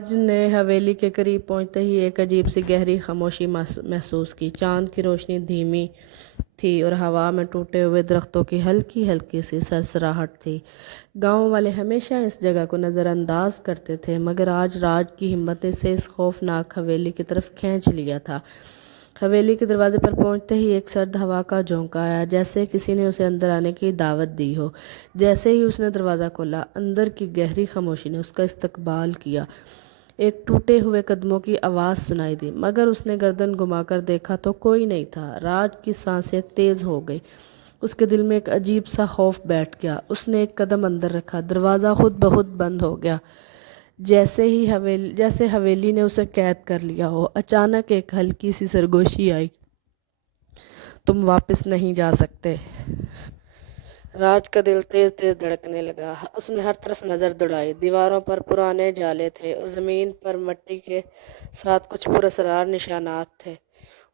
راج نے حویلی کے قریب پہنچتے ہی ایک عجیب سی گہری خاموشی محسوس کی۔ چاند کی روشنی دھیمی تھی اور ہوا میں ٹوٹے ہوئے درختوں کی ہلکی ہلکی سی سرسراہٹ تھی۔ گاؤں والے ہمیشہ اس جگہ کو نظر انداز کرتے تھے، مگر آج راج کی ہمت نے اسے اس خوفناک حویلی کی طرف کھینچ لیا تھا۔ حویلی کے دروازے پر پہنچتے ہی ایک سرد ہوا کا جھونکا آیا، جیسے کسی نے اسے اندر آنے کی دعوت دی ہو۔ جیسے ہی اس نے دروازہ کھولا، اندر کی گہری خاموشی نے اس کا استقبال کیا۔ ایک ٹوٹے ہوئے قدموں کی آواز سنائی دی، مگر اس نے گردن گھما کر دیکھا تو کوئی نہیں تھا۔ راج کی سانسیں تیز ہو گئی، اس کے دل میں ایک عجیب سا خوف بیٹھ گیا۔ اس نے ایک قدم اندر رکھا، دروازہ خود بخود بند ہو گیا، جیسے حویلی نے اسے قید کر لیا ہو۔ اچانک ایک ہلکی سی سرگوشی آئی، تم واپس نہیں جا سکتے۔ راج کا دل تیز تیز دھڑکنے لگا۔ اس نے ہر طرف نظر دوڑائی۔ دیواروں پر پرانے جالے تھے اور زمین پر مٹی کے ساتھ کچھ پراسرار نشانات تھے۔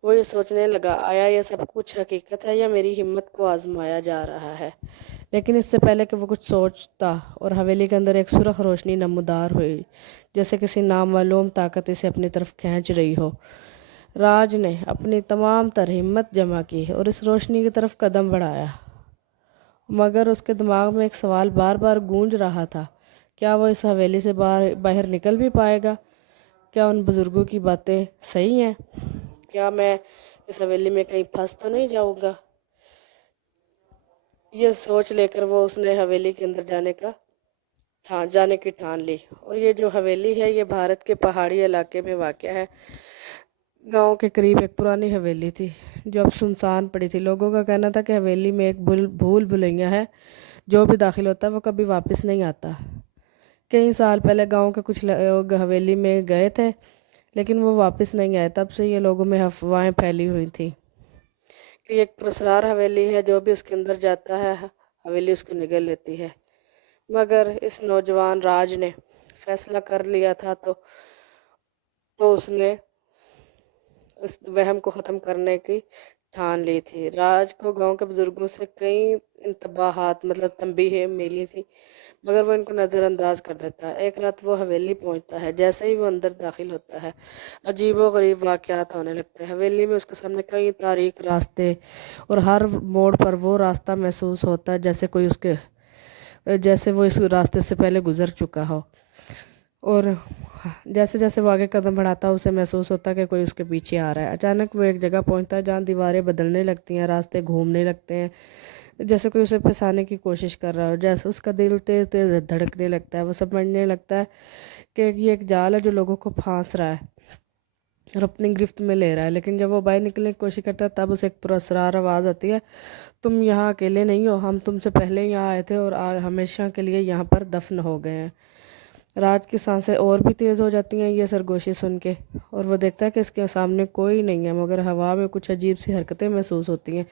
وہ یہ سوچنے لگا، آیا یہ سب کچھ حقیقت ہے یا میری ہمت کو آزمایا جا رہا ہے؟ لیکن اس سے پہلے کہ وہ کچھ سوچتا اور حویلی کے اندر ایک سرخ روشنی نمودار ہوئی، جیسے کسی نامعلوم طاقت اسے اپنی طرف کھینچ رہی ہو۔ راج نے اپنی تمام تر ہمت جمع کی اور اس روشنی کی طرف قدم بڑھایا، مگر اس کے دماغ میں ایک سوال بار بار گونج رہا تھا، کیا وہ اس حویلی سے باہر نکل بھی پائے گا؟ کیا ان بزرگوں کی باتیں صحیح ہیں؟ کیا میں اس حویلی میں کہیں پھنس تو نہیں جاؤں گا؟ یہ سوچ لے کر اس نے حویلی کے اندر جانے کی ٹھان لی۔ اور یہ جو حویلی ہے، یہ بھارت کے پہاڑی علاقے میں واقع ہے۔ گاؤں کے قریب ایک پرانی حویلی تھی جو اب سنسان پڑی تھی۔ لوگوں کا کہنا تھا کہ حویلی میں ایک بھول بھلیا ہے، جو بھی داخل ہوتا ہے وہ کبھی واپس نہیں آتا۔ کئی سال پہلے گاؤں کے کچھ لوگ حویلی میں گئے تھے، لیکن وہ واپس نہیں آئے۔ تب سے یہ لوگوں میں افواہیں پھیلی ہوئی تھیں کہ یہ ایک پراسرار حویلی ہے، جو بھی اس کے اندر جاتا ہے حویلی اس کو نگل لیتی ہے۔ مگر اس نوجوان راج نے فیصلہ کر لیا تھا تو اس نے اس وہم کو ختم کرنے کی ٹھان لی تھی۔ راج کو گاؤں کے بزرگوں سے کئی انتباہات تنبیہیں ملی تھی، مگر وہ ان کو نظر انداز کر دیتا ہے۔ ایک رات وہ حویلی پہنچتا ہے، جیسے ہی وہ اندر داخل ہوتا ہے، عجیب و غریب واقعات ہونے لگتے ہیں۔ حویلی میں اس کے سامنے کئی تاریک راستے، اور ہر موڑ پر وہ راستہ محسوس ہوتا ہے جیسے وہ اس راستے سے پہلے گزر چکا ہو، اور جیسے جیسے وہ آگے قدم بڑھاتا ہے اسے محسوس ہوتا ہے کہ کوئی اس کے پیچھے آ رہا ہے۔ اچانک وہ ایک جگہ پہنچتا ہے جہاں دیواریں بدلنے لگتی ہیں، راستے گھومنے لگتے ہیں، جیسے کوئی اسے پھنسانے کی کوشش کر رہا ہو۔ جیسے اس کا دل تیز تیز دھڑکنے لگتا ہے، وہ سمجھنے لگتا ہے کہ یہ ایک جال ہے جو لوگوں کو پھانس رہا ہے اور اپنی گرفت میں لے رہا ہے۔ لیکن جب وہ باہر نکلنے کی کوشش کرتا ہے، تب اسے ایک پراسرار آواز آتی ہے، تم یہاں اکیلے نہیں ہو، ہم تم سے پہلے یہاں آئے تھے اور ہمیشہ کے لیے یہاں پر دفن ہو گئے ہیں۔ راج کی سانسیں اور بھی تیز ہو جاتی ہیں یہ سرگوشی سن کے، اور وہ دیکھتا ہے کہ اس کے سامنے کوئی نہیں ہے، مگر ہوا میں کچھ عجیب سی حرکتیں محسوس ہوتی ہیں۔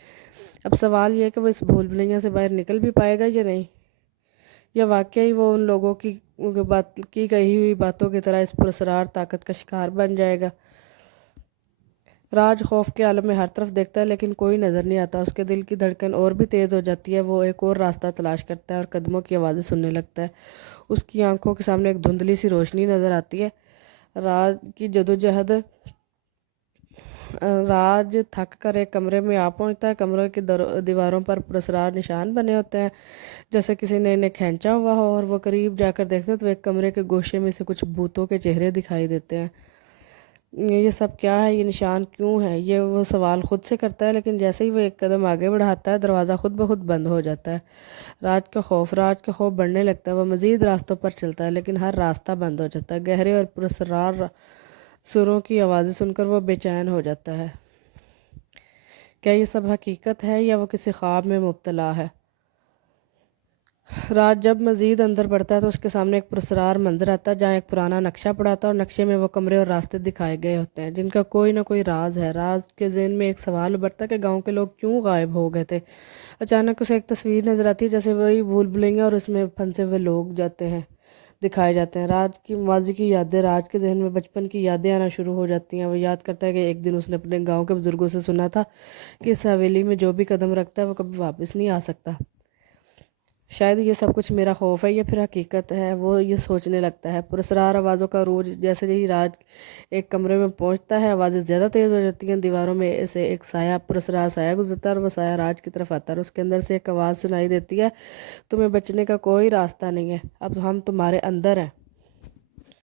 اب سوال یہ ہے کہ وہ اس بھول بھلیاں سے باہر نکل بھی پائے گا یا نہیں، یا واقعی وہ ان لوگوں کی کہی ہوئی باتوں کی طرح اس پراسرار طاقت کا شکار بن جائے گا۔ راج خوف کے عالم میں ہر طرف دیکھتا ہے، لیکن کوئی نظر نہیں آتا۔ اس کے دل کی دھڑکن اور بھی تیز ہو جاتی ہے، وہ ایک اور راستہ تلاش کرتا ہے اور قدموں کی آوازیں سننے لگتا ہے۔ اس کی آنکھوں کے سامنے ایک دھندلی سی روشنی نظر آتی ہے۔ راج کی جدوجہد راج تھک کر ایک کمرے میں آ پہنچتا ہے۔ کمرے کی دیواروں پر پراسرار نشان بنے ہوتے ہیں، جیسے کسی نے انہیں کھینچا ہوا ہو، اور وہ قریب جا کر دیکھتے تو ایک کمرے کے گوشے میں سے کچھ بھوتوں کے چہرے دکھائی دیتے ہیں۔ یہ سب کیا ہے؟ یہ نشان کیوں ہے؟ یہ وہ سوال خود سے کرتا ہے، لیکن جیسے ہی وہ ایک قدم آگے بڑھاتا ہے، دروازہ خود بخود بند ہو جاتا ہے۔ راج کا خوف بڑھنے لگتا ہے۔ وہ مزید راستوں پر چلتا ہے، لیکن ہر راستہ بند ہو جاتا ہے۔ گہرے اور پراسرار سروں کی آوازیں سن کر وہ بے چین ہو جاتا ہے۔ کیا یہ سب حقیقت ہے یا وہ کسی خواب میں مبتلا ہے؟ راج جب مزید اندر بڑھتا ہے تو اس کے سامنے ایک پراسرار منظر آتا ہے، جہاں ایک پرانا نقشہ پڑا تھا، اور نقشے میں وہ کمرے اور راستے دکھائے گئے ہوتے ہیں جن کا کوئی نہ کوئی راز ہے۔ راج کے ذہن میں ایک سوال ابھرتا ہے کہ گاؤں کے لوگ کیوں غائب ہو گئے تھے۔ اچانک اسے ایک تصویر نظر آتی ہے، جیسے وہی بھول بھلیاں اور اس میں پھنسے ہوئے لوگ دکھائے جاتے ہیں۔ راج کی ماضی کی یادیں، راج کے ذہن میں بچپن کی یادیں آنا شروع ہو جاتی ہیں۔ وہ یاد کرتا ہے کہ ایک دن اس نے اپنے گاؤں کے بزرگوں سے سنا تھا کہ اس حویلی میں جو بھی قدم رکھتا ہے وہ کبھی واپس نہیں آ سکتا۔ شاید یہ سب کچھ میرا خوف ہے یا پھر حقیقت ہے، وہ یہ سوچنے لگتا ہے۔ پراسرار آوازوں کا عروج، جیسے ہی راج ایک کمرے میں پہنچتا ہے آوازیں زیادہ تیز ہو جاتی ہیں، دیواروں میں سے ایک سایہ، پراسرار سایہ گزرتا ہے اور وہ سایہ راج کی طرف آتا ہے اور اس کے اندر سے ایک آواز سنائی دیتی ہے، تمہیں بچنے کا کوئی راستہ نہیں ہے، اب ہم تمہارے اندر ہیں۔